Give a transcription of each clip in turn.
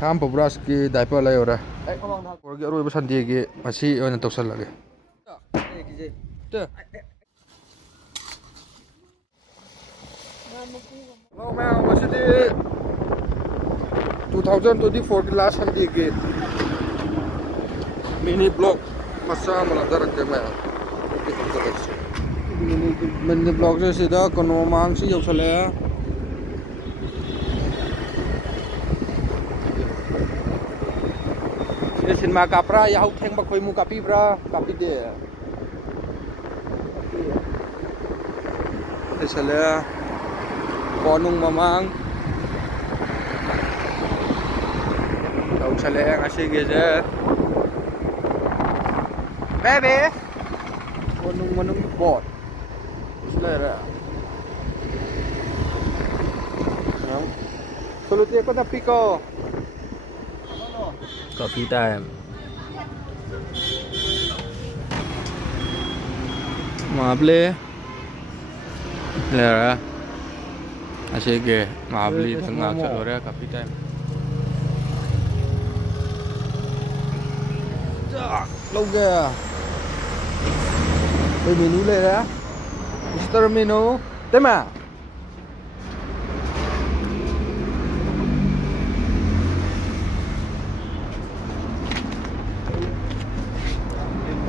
Ham Pabras ki diaper la yora. Orgi aru ba sandi ki masi ona toksal lage. Long ma masi di 2024 ki last sandi ki mini blog masa mala darak ke ma. Mini blog se sida kono mang si yau sale. Sinma kapra ya hau theng ba khoi mu kapi bra kapi de sala konung mamang tau sale ngasi ge je bebe konung manung bot selera solo te ko tapi ko coffee time. Mabli, lera, asyik ke mabli tengah celora coffee time. Loga, menu lera, Mister Menu, tema.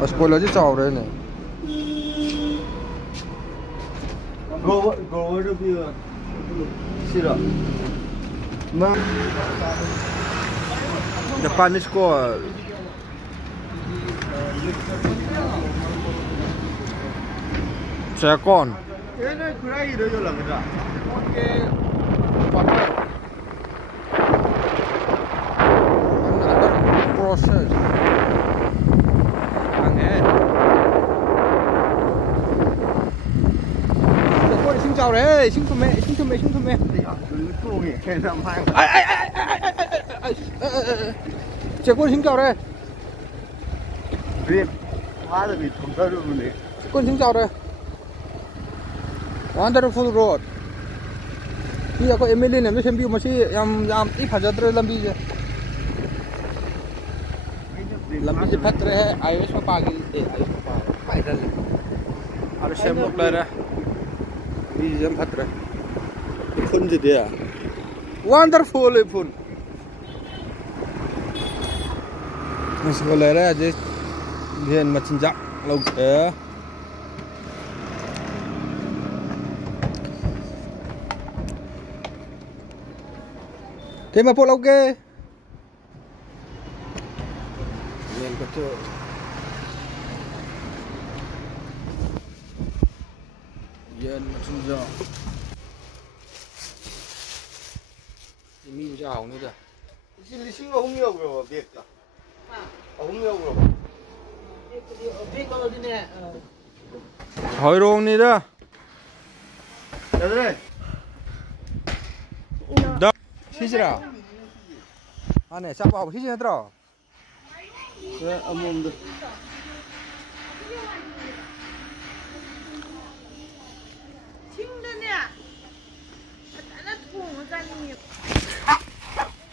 Sekolah je jauh ni. Go tu dia. Sira. Mang. Depan ni sekolah. Saya kon. Ini kurai itu je lah kita. Under process. Chào đấy, xin thưa mẹ. Chị quân xin chào đây. Biết, hóa là bị thủng thơ luôn đấy. Quân xin chào đây. Wonderful road. Bây giờ có Emily này mới xem view mà xí em ít phải ra tới làm gì chứ. Làm gì phát ra ai biết sao ai biết phải ra. Ada xem lúc đây ra. Ini jam 4. Phun je dia. Wonderful phun. Sekolah ra je lian macam jak laut eh. Tema po laut ke? Lian betul. Yên macam jauh. Ini jauh ni dah. Lising không nhiều rồi việc cả. Không nhiều rồi. Việc kalau di ni. Hỏi rong ni dah. Đây đây. Dah. Hijrah. Ane siapa awak hijrah terus? Saya amom dah.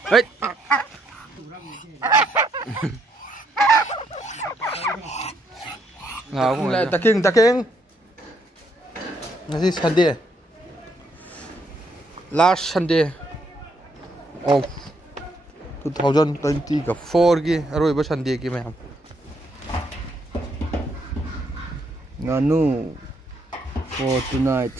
Hei. Ngau cũng lại taking. Nasi Sunday. Last Sunday of 2024 ki aroi ba Sunday ki ma'am. Nganu for tonight.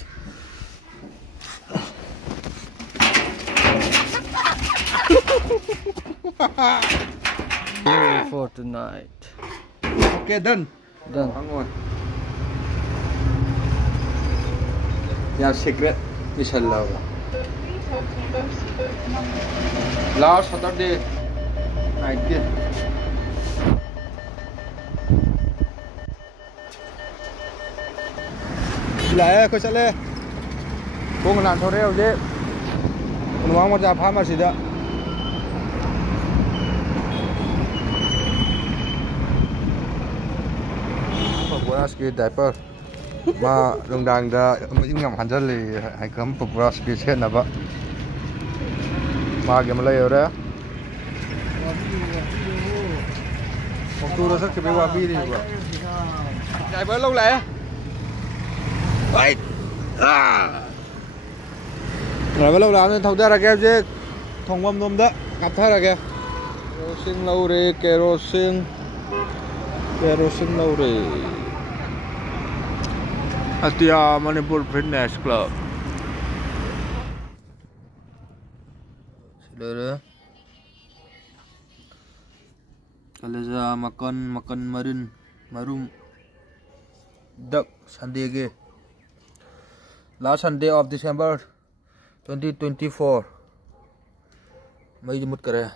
For tonight. Okay, done. Done. Bangun. Yang secret inshallah. Last Saturday night ke. Lại coi sẽ lên. Buông làm thôi rêu chứ. Nó mau ra phá mà gì đó. Brush cái diaper mà đồng đàng đã mới ngầm hẳn ra thì hãy cấm brush cái trên nào vậy mà cái mà lấy ở đấy Một tu nó rất cái bê đi rồi. Chạy với lâu lẹ. Ấy. Rồi với lâu lắm nên thầu ra kêu chứ. Thòng mâm nôm đó, gặp thay là kìa. Kerosene lâu đi, kerosene lâu đi. Atia Manipur Fitness Club. Saudara. Kalau makan marum duck Sunday ke. Last Sunday of December 2024. Mai jemput kare.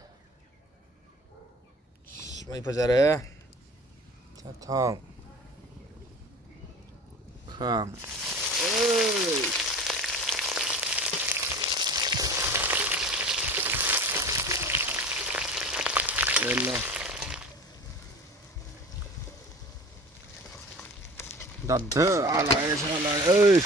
Mai pasar ya. Thang. Khang. Bella. Dadde alai salai.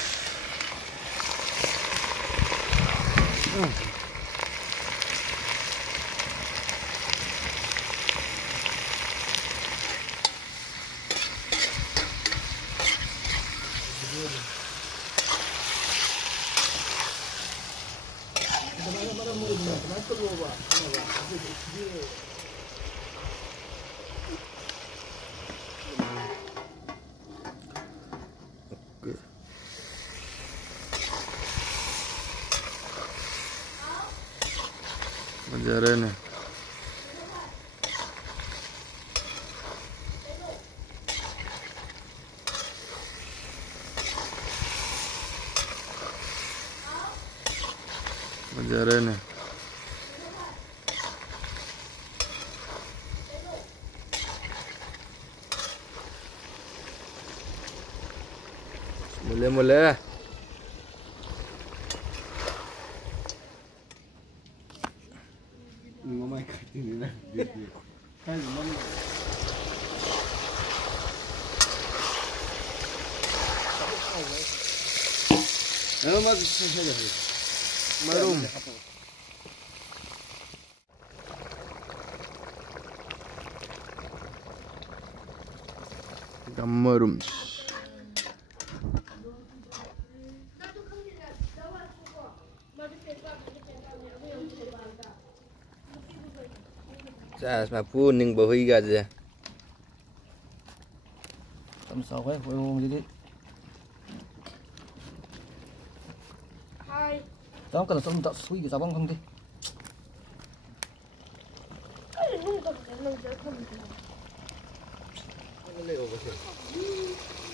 Menjara nih. Menjara nih. Mulai. Ngomong kayak gini lah. Kan mana? Marum. Marum. Sa mà phu nhưng bờ huy gà gì? Tầm 6 ấy, hồi hôm gì đấy? Hai. Cháu cần tầm tạo suy cái sao băng không đi?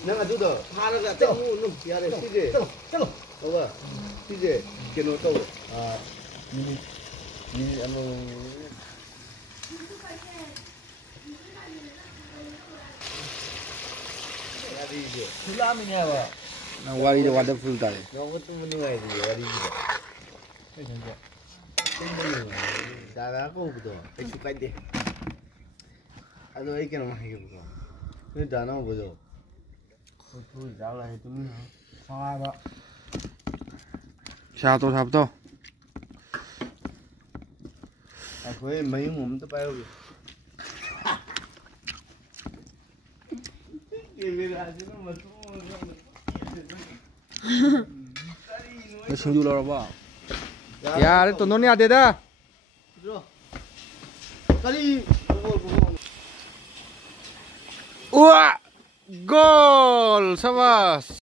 Nang adu do, phala ga tau nu yare sije. Chalo. Oba. Sije keno tau. Ni anu Sulaminya ba. Nang wari the wonderful tadi. Nang betul menungai dia wari juga. Cara aku betul. Saya suka dia. Aduh, ikan mah hidup betul. Ini dana betul. Betul, jalan itu nih. Sama. Satu. Aku ini main ngomong tu payah. Singju lah apa? Ya, itu tontonnya ada dah. Kali. Wah, gol, sabas.